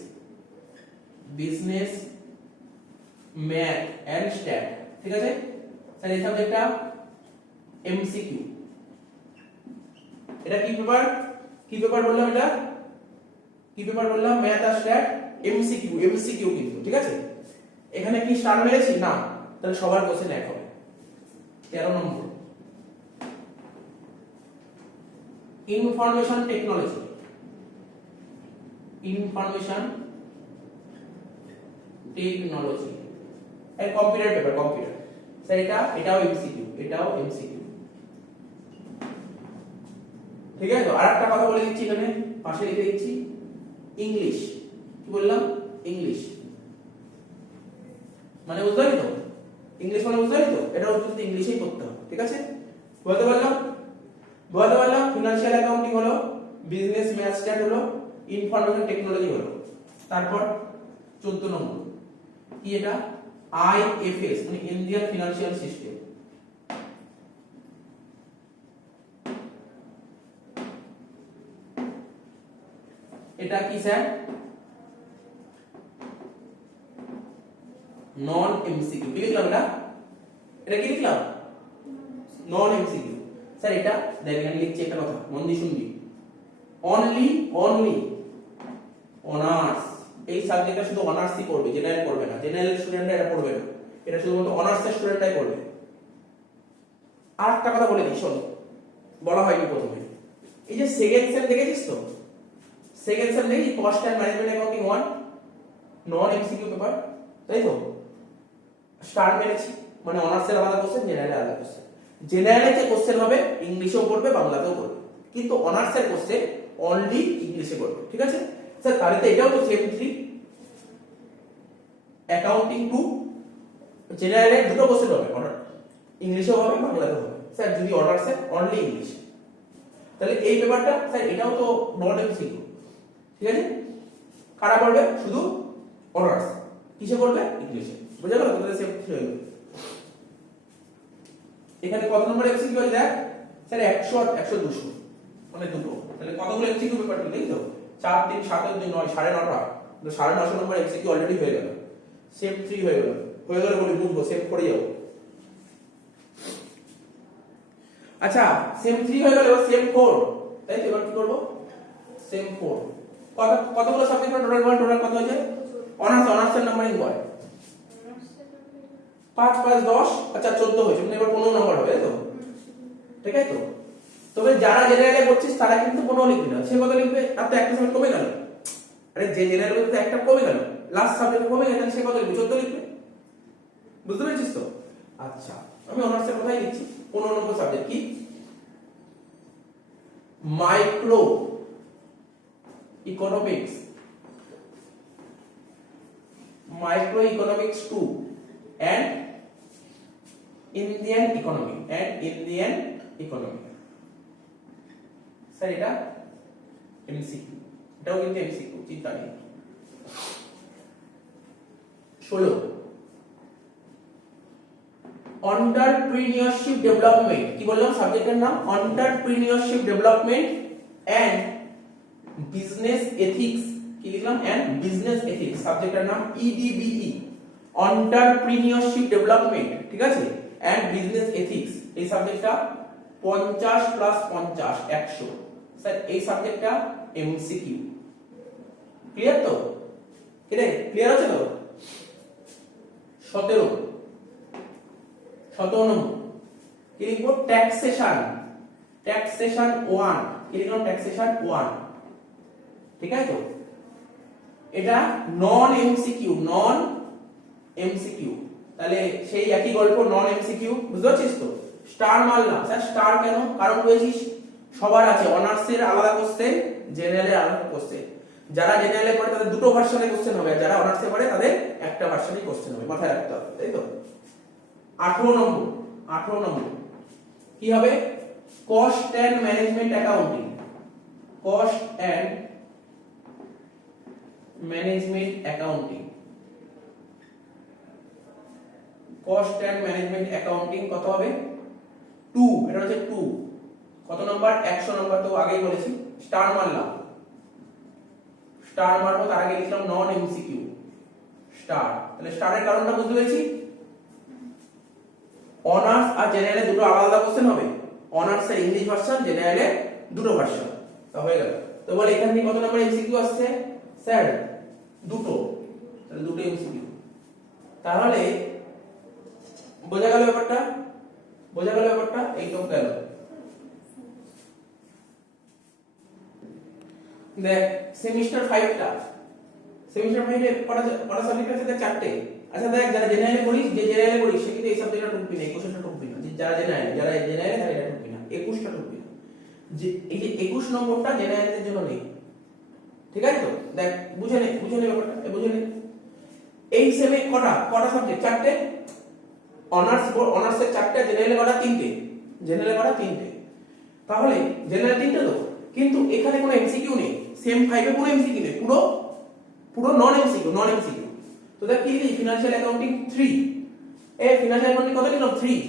business math and stat, ঠিক আছে স্যার? এই সাবজেক্টটা এমসিকিউ। এটা কি পেপার? কি পেপার বললাম? এটা কি পেপার বললাম? ম্যাথ আর স্ট্যাট এমসিকিউ, এমসিকিউ কিন্তু, ঠিক আছে? এখানে কি স্টার মেরেছি? না। তাহলে সবার কোশ্চেন এক হবে। 13 নম্বর ইনফরমেশন টেকনোলজি, ইনফরমেশন টেকনোলজি এই কম্পিউটার পেপার, কম্পিউটার স্যার। এটাও এমসিকিউ, এটাও এমসিকিউ, ঠিক আছে? তো আরেকটা কথা বলে দিচ্ছি, এখানে পাশে লিখে দিচ্ছি ইংলিশ। কি বললাম? ইংলিশ মানে বুঝতে পারলি তো? ইংলিশ মানে বুঝতে পারলি তো? এটা উত্তর ইংলিশেই করতে হবে, ঠিক আছে? বলতে পারলাম ফিনান্সিয়াল অ্যাকাউন্টিং হলো, বিজনেস ম্যাথ স্ট্যাট হলো, ইনফরমেশন টেকনোলজি হলো। তারপর 14 নম্বর কি? এটা আইএফএস মানে ইন্ডিয়ান ফিনান্সিয়াল সিস্টেম। এটা কি স্যার? নন এমসিকিউ। কি লিখলাম এটা? এটা কি লিখলাম? নন এমসিকিউ। স্যার এটা দেখেন লিখছি একটা কথা, মন দিয়ে শুনবি। অনলি অনার্স, এই সাবজেক্টটা শুধু অনার্সই পড়বে, জেনারেল পড়বে না। জেনারেল স্টুডেন্টরা এটা পড়বে না, এটা শুধুমাত্র অনার্সের স্টুডেন্টরাই পড়বে। আর একটা কথা বলে দিই, শোনো, বলা হয়নি প্রথমে। এই যে সেকেন্ড সেম দেখেছিস তো? সেকেন্ড সেম দেখি cost and management accounting 1 non MCQ paper, তাই তো? স্টার মেরেছি মানে অনার্সের আলাদা কোশ্চেন, জেনারেল আলাদা কোশ্চেন। জেনারেলে যে কোশ্চেন হবে ইংলিশেও পড়বে, বাংলাতেও পড়বে, কিন্তু অনার্সের কোশ্চেন অনলি ইংলিশে পড়বে, ঠিক আছে স্যার? তাহলে তো এটাও তো সেম 3 অ্যাকাউন্টিং 2 জেনারেলে দুটো কোশ্চেন হবে, ইংলিশেও হবে, বাংলাতেও হবে স্যার। যদি অনার্সে অনলি ইংলিশ, তাহলে এই পেপারটা স্যার এটাও তো নন এমসিকিউ, ঠিক আছে? কারা পড়বে? শুধু অনার্স। কিসে পড়বে? ইংলিশে। বুঝা গেল? তাহলে সেম 3 হয়ে গেল। এখানে কত নম্বর এমসিকিউ আছে দেখ স্যার? 100 আর 100 200 মানে দুটো। তাহলে কতগুলো এমসিকিউ পেপার ঠিক তো? 4 3 7 2 9 9.5 তো 9.5 নম্বর এমসিকিউ অলরেডি হয়ে গেল। সেম 3 হয়ে গেল বলে বুঝবো, সেভ করে যাও। আচ্ছা সেম 3 হয়ে গেল, এবার সেম 4, তাই তো? এবার কি করব? সেম 4 কতগুলো সাবজেক্ট টোটাল কত হয়েছে? অনার্সের নাম্বারিং বয় 5 5 10, আচ্ছা 14 হয়েছে, মানে এবার 15 নাম্বার হবে, তাই তো? ঠিক আছে তো? তবে যারা জেনারেলে পড়ছিস তারা কিন্তু 15 লিখবি না, সে কত লিখবে? আর তো একটা সাবজেক্ট কমে গেল, আরে যে জেনারেল বলতে একটা কমে গেল, লাস্ট সাবজেক্ট কমে গেল, তাহলে সে কত লিখবে? 14 লিখবে, বুঝতে পেরেছিস তো? আচ্ছা আমি অনার্সের কথাই লিখছি। 15 নম্বর সাবজেক্ট কি? Micro economics, micro economics 2 and Indian economy. Sir এটা এমসিকিউ, এটাও কিন্তু এমসিকিউ, চিন্তা নেই। 16 এন্টারপ্রেনিউরশিপ ডেভেলপমেন্ট, কি বললাম সাবজেক্টের নাম? Entrepreneurship development and business ethics, কি লিখলাম? এন্ড বিজনেস এথিক্স, সাবজেক্টের নাম ইডিবিই, এন্টারপ্রেনিউরশিপ ডেভেলপমেন্ট, ঠিক আছে, এন্ড বিজনেস এথিক্স। এই সাবজেক্টটা 50 প্লাস 50 100। স্যার এই সাবজেক্টটা এমসিকিউ, ক্লিয়ার তো? ক্লিয়ার আছে তো? 17 নম্বর কি লিখবো? ট্যাক্সেশন 1, কি লিখলাম? ট্যাক্সেশন 1, ঠিক আছে তো? এটা নন এমসিকিউ, তাহলে সেই একই গল্প, নন এমসিকিউ, বুঝতে পারছিস তো? স্টার মারলাম। স্যার স্টার কেন? কারণ বলেছিস সবার আছে, অনার্সের আলাদা কোশ্চেন, জেনারেলের আলাদা কোশ্চেন। যারা জেনারেলে পড়ে তাদের দুটো ভার্সনে কোশ্চেন হবে, আর যারা অনার্সে পড়ে তাদের একটা ভার্সনেই কোশ্চেন হবে, মাথায় রাখতে হবে, তাই তো? 18 নম্বর কি হবে? Cost and management accounting, cost and management accounting, cost and management accounting কত হবে? 2, এটা হচ্ছে 2। কত নাম্বার? 100 নাম্বার, তো আগেই বলেছি। স্টার মারলাম, স্টার মারবো, তার আগে লিখলাম নন এমসিকিউ স্টার। তাহলে স্টারের কারণটা বুঝতে পেরেছি? অনার্স আর জেনারেলে দুটো আলাদা কোশ্চেন হবে, অনার্সের ইংলিশ ভার্সন, জেনারেলে দুটো ভার্সন, তা হয়ে গেল। তো বলে এখান থেকে কত নাম্বার এমসিকিউ আসছে? স্যার দুটো, তাহলে দুটো এমসিকিউ। তাহলে বোঝা গেল ব্যাপারটা? এই তো গেল। দেখ সেমিস্টার 5টা, সেমিস্টার 5 এ কটা সাবজেক্ট আছে? দেখ 4টে। আচ্ছা দেখ যারা জেনারেলে পড়িস, সে কিন্তু এই সাবজেক্টটা টুকবি না, 21টা টুকবি না। যারা জেনারেলে তারা এটা টুকবি না, 21টা টুকবি না। যে এই যে 21 নম্বরটা জেনারেলের জন্য নেই, ঠিক আছে তো? দেখ বুঝে নে ব্যাপারটা, বুঝে নে। এই সেমে কটা সাবজেক্ট? 4টে। অনার্সের 4টে, জেনারেলে কটা? 3টে। তাহলে জেনারেল 3টে তো, কিন্তু এখানে কোনো এমসিকিউ নেই। সেম 5 এ কোনো এমসিকিউ নেই, পুরো নন এমসিকিউ। তো দেখ কি লিখি? Financial accounting 3। ফিনান্সিয়াল অ্যাকাউন্টিং কত লিখলাম? 3।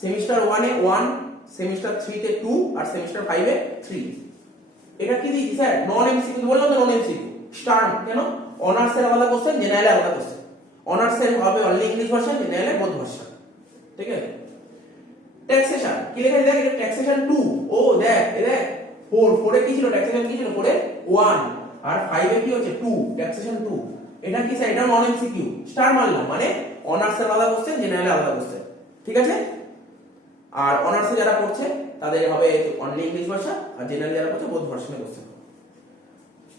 সেমিস্টার 1 এ 1, সেমিস্টার 3 তে 2, আর সেমিস্টার 5 এ 3। এটা কি দিই স্যার? নন এমসিকিউ, বললাম তো নন এমসিকিউ। স্টার কেন? অনার্সের আলাদা কোশ্চেন, জেনারেলে আলাদা কোশ্চেন। অনার্সের হবে অনলি ইংলিশ ভার্সন, জেনারেলে বোথ ভার্সন, ঠিক আছে? ট্যাক্সেশন কি লেখা আছে? দেখ এটা ট্যাক্সেশন 2। ও দেখ 4 এ কি ছিল? ট্যাক্সেশন কি ছিল? 4 এ 1, আর 5 এ কি হচ্ছে? 2, ট্যাক্সেশন 2। এটা কি স্যার? এটা নন এমসিকিউ। স্টার মারলাম, মানে অনার্সের আলাদা কোশ্চেন, জেনারেলে আলাদা কোশ্চেন, ঠিক আছে? আর অনার্সে যারা পড়ছে তাদের হবে অনলি ইংলিশ ভাষা, আর জেনারেল যারা পড়ছে বোথ ভার্সনে কোশ্চেন।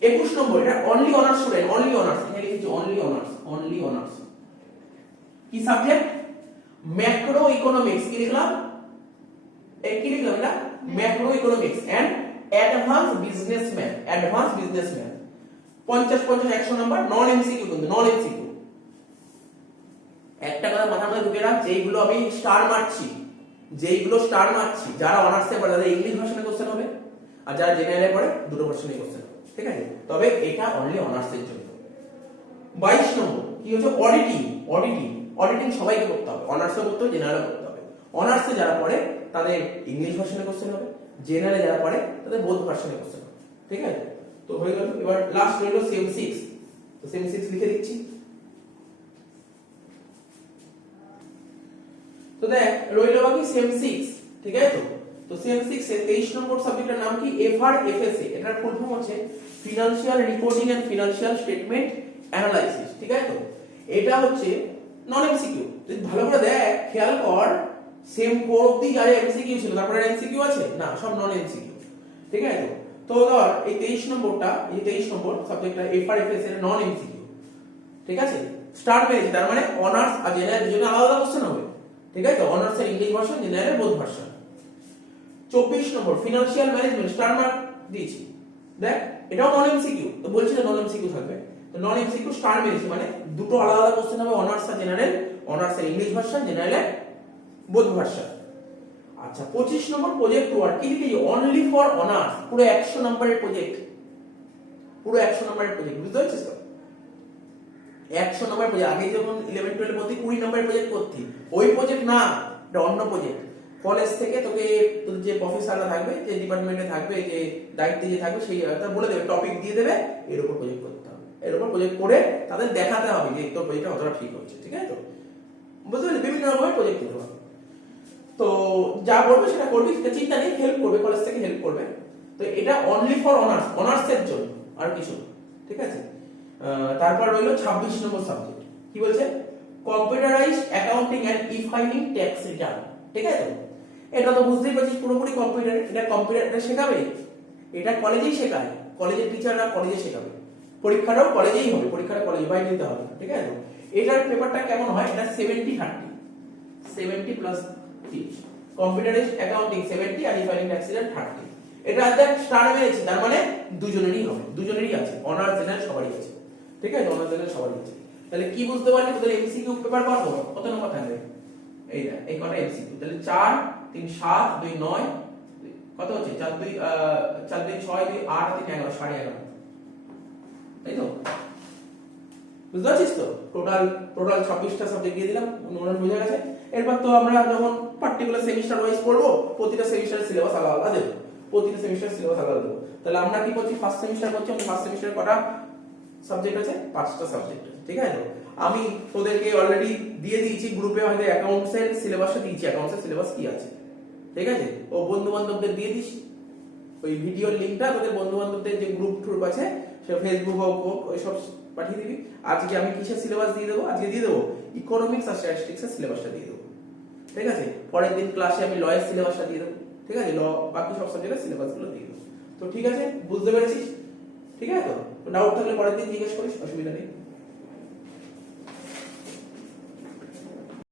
21 নম্বর, এটা only honours student, only honours, এখানে লিখেছি অনলি অনার্স। কি সাবজেক্ট? Macro economics. কি লিখলাম? এটা macro economics and advance business math, 50 50 100 number, non MCQ, কিন্তু নন এমসিকিউ। একটা কথা মাথার মধ্যে ঢুকে রাখ, যেইগুলো আমি স্টার মারছি, যারা অনার্সে পড়ে তাদের ইংলিশ ভার্সনে কোশ্চেন হবে, আর যারা জেনারেলে পড়ে দুটো ভার্সনে কোশ্চেন হবে, ঠিক আছে? তবে এটা অনলি অনার্সের জন্য। 22 নম্বর কি হচ্ছে? অডিটিং সবাইকে করতে হবে, অনার্সে করতে হবে, জেনারেলে করতে হবে। অনার্সে যারা পড়ে তাদের ইংলিশ ভার্সনে কোশ্চেন হবে, জেনারেলে যারা পড়ে তাদের বোথ ভার্সনে কোশ্চেন হবে, ঠিক আছে? তো হয়ে গেল। এবার লাস্ট রইল সেম 6। তো সেম 6 লিখে দিচ্ছি। তো দেখ রইল বাকি সেম 6। ঠিক আছে তো? তো সেম 6 এর 23 নম্বর সাবজেক্টের নাম কি? FRFSA। এটার ফুল ফর্ম হচ্ছে financial reporting and financial statement analysis. ঠিক আছে তো? এটা হচ্ছে নন এমসিকিউ। যদি ভালো করে দেখ, খেয়াল কর, সেম 4 অবধি যা এমসিকিউ ছিল, তারপরে এমসিকিউ আছে না, সব নন এমসিকিউ। ঠিক আছে তো? তো ধর এই 23 নম্বরটা, এই 23 নম্বর সাবজেক্টটা FRFSA এর নন এমসিকিউ। ঠিক আছে? স্টার পেয়েছে, তার মানে অনার্স আর জেনারেল দুজনে আলাদা কোশ্চেন হবে। ঠিক আছে তো? অনার্স এর English version, general both version. 24 নম্বর ফিনান্সিয়াল ম্যানেজমেন্ট, স্টার মার্ক দিয়েছি। দেখ, এটাও নন এমসিকিউ, তো বলছি না নন এমসিকিউ থাকবে। তো নন এমসিকিউ স্টার মেরেছি, মানে দুটো আলাদা আলাদা কোশ্চেন হবে, অনার্স আর জেনারেল, অনার্স এর English version, general both version. আচ্ছা, 25 নম্বর প্রজেক্ট ওয়ার্ক, কি লিখেছি? অনলি ফর অনার্স, পুরো 100 নম্বরের প্রজেক্ট, পুরো 100 নম্বরের প্রজেক্ট, বুঝতে পারছিস তো? 100 নম্বরের প্রজেক্ট। আগে যখন 11 12 মধ্যে 20 নম্বরের প্রজেক্ট করতি, ওই প্রজেক্ট না, এটা অন্য প্রজেক্ট। কলেজ থেকে তোকে তোর যে প্রফেসররা থাকবে, যে ডিপার্টমেন্টে থাকবে, যে দায়িত্বে যে থাকবে, সেই তারা বলে দেবে, টপিক দিয়ে দেবে, এর উপর প্রজেক্ট করতে হবে। এর উপর প্রজেক্ট করে তাদের দেখাতে হবে যে তোর প্রজেক্টটা কতটা ঠিক হচ্ছে। ঠিক আছে তো? বুঝতে পারলি? বিভিন্ন রকমের প্রজেক্ট করতে হবে। তো যা বলবে সেটা করবি, সেটা চিন্তা নেই, হেল্প করবে, কলেজ থেকে হেল্প করবে। তো এটা অনলি ফর অনার্স, অনার্সের জন্য, আর কিছু না। ঠিক আছে? তারপর রইল 26 নম্বর সাবজেক্ট, কি বলছে? Computerised accounting and e filing tax return. ঠিক আছে তো? এটা তো বুঝতেই পারছিস, পুরোপুরি কম্পিউটার। এটা কম্পিউটারে শেখাবে, এটা কলেজেই শেখায়, কলেজের টিচাররা কলেজে শেখাবে, পরীক্ষাটাও কলেজেই হবে, পরীক্ষাটা কলেজে বাইরে দিতে হবে। ঠিক আছে তো? এটার পেপারটা কেমন হয়? এটা 70 30, 70 প্লাস 30, কম্পিউটারাইজড অ্যাকাউন্টিং 70 আর ই ফাইলিং ট্যাক্স রিটার্ন 30। এটা দেখ স্টার মেরেছি, তার মানে দুজনেরই হবে, দুজনেরই আছে, অনার্স জেনারেল সবারই আছে। ঠিক আছে? অনার্স জেনারেল সবারই আছে। তাহলে কি বুঝতে পারলি? তোদের এমসিকিউ পেপার কত নম্বর থাকবে? এই না, এই কটা এমসিকিউ। তাহলে 4 3 7 2 9, কত হচ্ছে? 4 2 4 2 6 2 8 3 11, 11.5। তাই তো? বুঝতে পারছিস তো? টোটাল 26টা সাবজেক্ট দিয়ে দিলাম, মনে বোঝা গেছে। এরপর তো আমরা যখন পার্টিকুলার সেমিস্টার ওয়াইজ পড়বো, প্রতিটা সেমিস্টারের সিলেবাস আলাদা আলাদা দেবো, প্রতিটা সেমিস্টার সিলেবাস আলাদা দেবো। তাহলে আমরা কি করছি? ফার্স্ট সেমিস্টার করছি, আমাদের ফার্স্ট সেমিস্টারে কটা সাবজেক্ট আছে? 5টা সাবজেক্ট আছে। ঠিক আছে? আমি তোদেরকে অলরেডি দিয়ে দিয়েছি গ্রুপে, হয়তো অ্যাকাউন্টস এর সিলেবাসটা দিয়েছি, অ্যাকাউন্টস এর সিলেবাস কি আছে। ঠিক আছে? ও বন্ধু বান্ধবদের দিয়ে দিস, ওই ভিডিওর লিংকটা তোদের বন্ধু বান্ধবদের যে গ্রুপ টুপ আছে, সে ফেসবুক হোক ওই সব পাঠিয়ে দিবি। আজকে আমি কিসের সিলেবাস দিয়ে দেবো? আজকে দিয়ে দেবো ইকোনমিক্স আর স্ট্যাটিস্টিক্স এর সিলেবাসটা দিয়ে দেবো। ঠিক আছে? পরের দিন ক্লাসে আমি লয়ের সিলেবাসটা দিয়ে দেবো। ঠিক আছে? ল বাকি সব সাবজেক্টের সিলেবাসগুলো দিয়ে দেবো। তো ঠিক আছে, বুঝতে পেরেছিস? ঠিক আছে তো? ডাউট থাকলে পরের দিন জিজ্ঞেস করিস, অসুবিধা নেই।